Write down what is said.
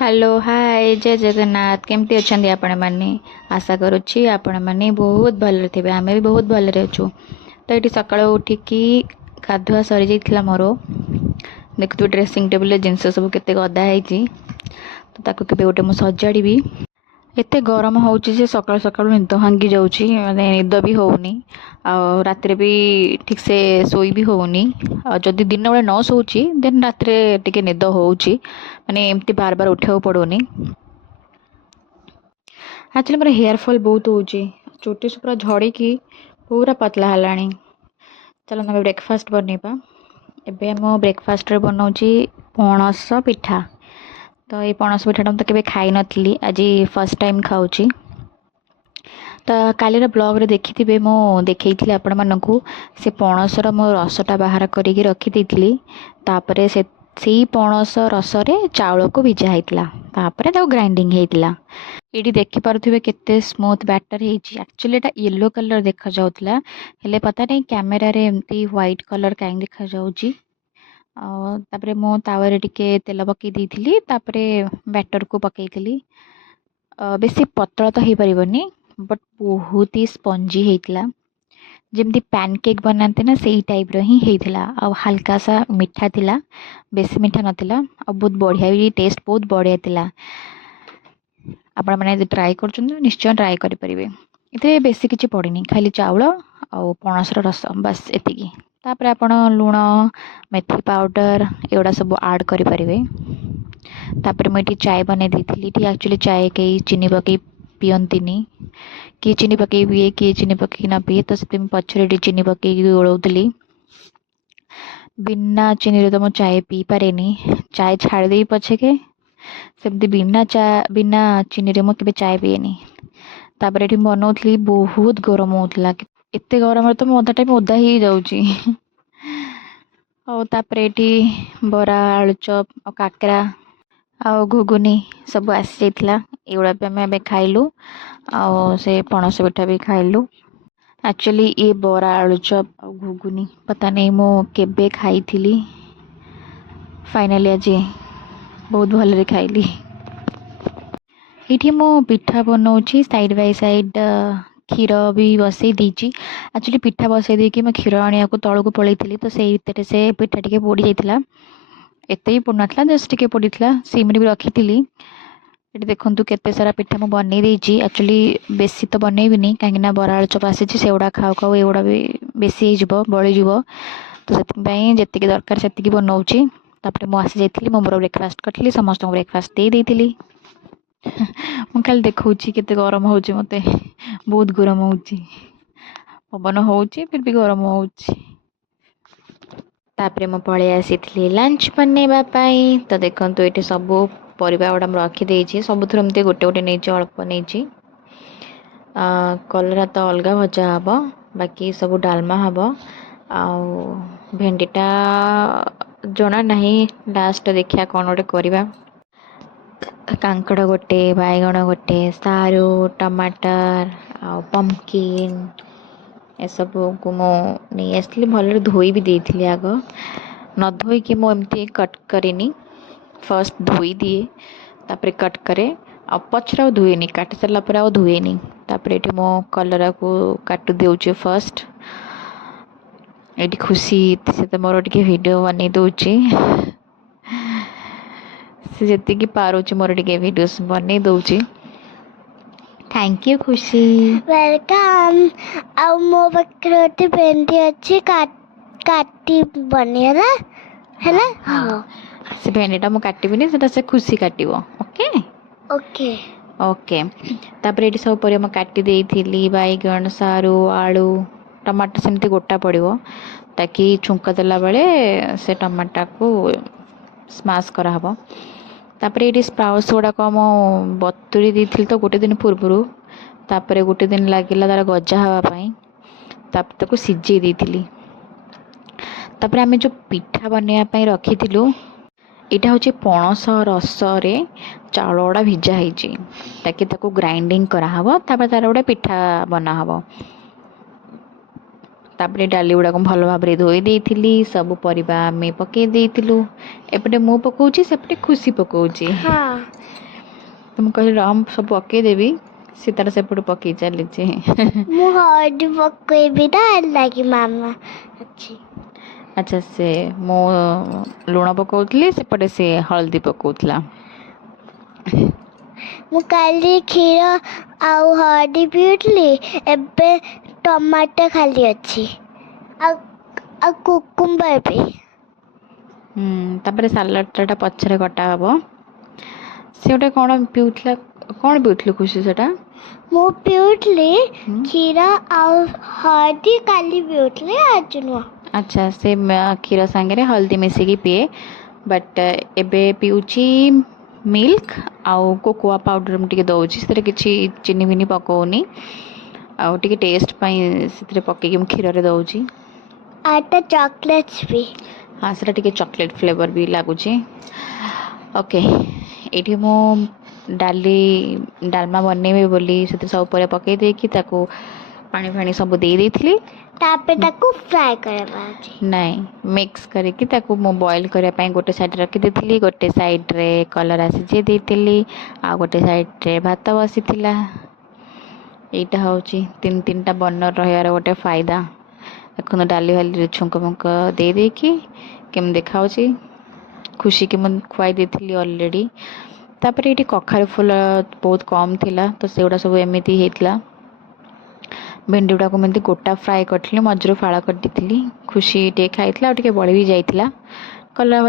Hello hi जय जगन्नाथ केमती अच्छा आपण मैंने आशा करुच्ची आपण मैंने बहुत भल थे आम भी बहुत भलरे अच्छु। तो ये सका उठिकी गाधुआ सरी जाइए मोर देखु ड्रेसिंग टेबल जिनस सब के गदा है तो ताको के गोटे मुझे सजाड़ी एते गरम होची जे सकाळ सकाळ निद भांगी जाऊँगी माने निद भी होनी रात भी ठीक से सोई भी होनी जदि दिन बेले न सोची देन रात टिके निद होची माने एमती बार बार उठा पड़ोनी। एक्चुअली मोर हेयर फॉल बहुत होची चुटी से पूरा झड़ी की पूरा पतला हलानी। चलो ना ब्रेकफास्ट बनइबा। एबे मो ब्रेकफास्ट रे बनाउची पणस पिठा। तो ये पणस पिठाटा तो केवे खाई नथली आज फर्स्ट टाइम खाऊची। तो कालीर ब्लॉग रे देखी मो देखी आपण मानकू से पणसर मो रसटा बाहर करी रखी देइथिली तापरे से पणस रस रे चाउल को भिजा होता तापरे ताको ग्राइंडिंग होता। ये देखि पारुथिबे केते स्मूथ बैटर हेची एक्चुअली एटा येलो कलर देखा जाउतला हेले पता नहीं कैमरा रे एमती व्हाइट कलर काई देखा जाउची। तापरे मो तावा टिके तेल पकई देइथिली तापरे बैटर को पकईथिली। बेसी पतला तो हो पारबनी बट बहुत ही स्पंजी होता जमती पैनकेक बनाते ना से टाइप रो ही होता आ हल्का सा मीठा थिला बेसी मीठा नथिला आ बहुत बढ़िया भी टेस्ट बहुत बढ़िया थिला। आपण मैंने ट्राए कर निश्चय ट्राए करेंगे। ये बेसी किसी पड़नी खाली चाउल आ पणसर रस बस एतिकी तापर आपण लुण मेथी पाउडर एगुड़ा सब ऐड करेंगे। तापर मुझे चाय बन देती एक्चुअली चाय कई चीनी पकई पियंतीनी किए चीनी पकई पिए किए चीनी पकई ना पिए तो से पचरे चीनी पकई गोलौली। बिना चीनी रे तो मुझे चाय पी पारे चाय छाड़ दे पछे के सेमती बिना चीनी रे मुझे चाय पिएनी। तापर ये बनाऊली बहुत गरम होता एत गरम तो मुझे अधा टाइम ओदा ही जाऊँगी। तापर ये बरा आलुचप और काकरा आ घुगुनी सब आसी जाइथिला एगुड़ा भी आम खाइलु आ से पणस पिठा भी खाइलु। एक्चुअली ये बरा आलुचप और घुगुनी पता नहीं मो केबे खाई थी फाइनली आज बहुत भल खाइली। ये मो पिठा बनाऊँगी साइड बाय साइड क्षीर भी बसई दीची एक्चुअली पिठा बसई देकी मैं क्षीर आने को तौक पलई तो से भितर से पिठा टे पोड़ी जाइथिला एत ही पड़ नाला जस्ट टे पड़ी सिम भी रखी थी। ये देखु केते सारा पिठा मुझे बनई देची एक्चुअली बेसी तो बनईबिनी कहीं बरा आलुचप आसी से खाऊ खाऊ एगुड़ा भी बेसी बड़ीज तो से दरकार से बनाऊँगी। तापर मुझे आसी मो मोर ब्रेकफास्ट करी समस्त ब्रेकफास्ट दे देती। मुझे खाली देखा केते गरम हो मत बहुत गरम हो पवन हो फिर भी गरम हो। तापर मु पलि आसी लंच बनवाई तो देखो ये सब परिबा गुड़ा रखीदे सबुथ एमती गोटे गोटे नहीं अल्प नहीं कलरा तो अलग भजा हम बाकी सब डालमा हम आ भेंडीटा जना नहीं लास्ट देखिया कौन गोटे करवा कांकड़ गोटे बैगण गोटे सारू टमाटर आ पम्पकिन ए सब को मो नहीं आसली भल धोई भी देती आग न धोईकी मुझे कट करनी फर्स्ट धोई दिए तापर कट करे आ पचर धुएनी काट सारापर आ धुएनी तापर ये मो कलरा को काट दे फर्स्ट ये खुशी से तो मोर टे वीडियो बन दूची से जी पारुची मोर टे वीडियोस बन दूची। थैंक यू खुशी वेलकम आ मो पाखे भेंडी अच्छी काटी बनेला है ना। हाँ से भेंडीटा मु काटबिनी से खुशी काटिबो ओके ओके ओके। तापर ये सब पर काटी देइथिली बैगण सारू आलू टमाटर सेमती गोटा पड़ो ताकि छुंक देला बेले से टमाटा को स्माश कराहब। तापर ये स्प्राउट्स गुड़ाक मो बतुरी देती तो गोटे दिन पूर्व तापर गोटे दिन लगे तार गजा हाँवाई तापर सिझे देती। तापर आम जो पिठा बनवाई रखी यहाँ हूँ पणस रस रे चाउल गुड़ा भिजा होती ताकि ग्राइंडिंग कराहब तापर तार गोटे पिठा बनाहब। तापर डाली गुड़ाक भल भाव धोई देइथिली सब परिबा आमे पके देइथिलु एपटे मु पकाउची सेपटे खुशी पकाउची हाँ तुम कहली हम सब पके देबी से तार सेपटे पके चली मु हळदी पकेबी ना लागी मामा अच्छी अच्छा से मो लुण पकाउथली सेपटे से हल्दी पकाउथला मु काली क्षीर आउ हळदी पिउतली एबे टमाटर खाली अच्छी आ कुकुम्बर भी तापर सालाडटा पछरे कटा हबो से गोटे कौन पिउथला कौन पिउथली खुशी सेटा मु पिउतली क्षीर आउ हळदी काली पिउतली आज नुआ अच्छा से क्षीर सांगे हल्दी मिसिकी पिए बट एबे पिउची मिल्क आउ कोकोआ पाउडर मुझे दौची से किसी चीनी विनी पकाउनी आउ टे टेस्ट से पकईकि क्षीर रे दौची आटा चॉकलेट्स भी हाँ से टे चॉकलेट फ्लेवर भी लगुच ओके ये मो डाली डालमा बनइबे बोली से सब पर पकई देकी ताको पानी फानी सब दे देइथिली तापे ताको फ्राई करबा अछि नहीं मिक्स करके ताको मो बॉईल करया पई गोटे साइड रखी देथिली गोटे साइड रे कलर आसी जे देथिली आ गोटे साइड रे भात बसिथिला एटा होची तीन तीनटा बर्नर रहियार गोटे फायदा एखन डाली वाली छुंक मुंक दे देकी केम देखाउची खुशी के मन खुआई देथिली ऑलरेडी तापर ये कखार फूल बहुत कम थिला तो सेगुड़ा सब एमती हेतला भेंडी गुड़ाक एमती गोटा फ्राए करथिली मझरू फाड़ कर देथिली खुशी टे खाइथिला और टे बड़ी भी जाइथिला कलर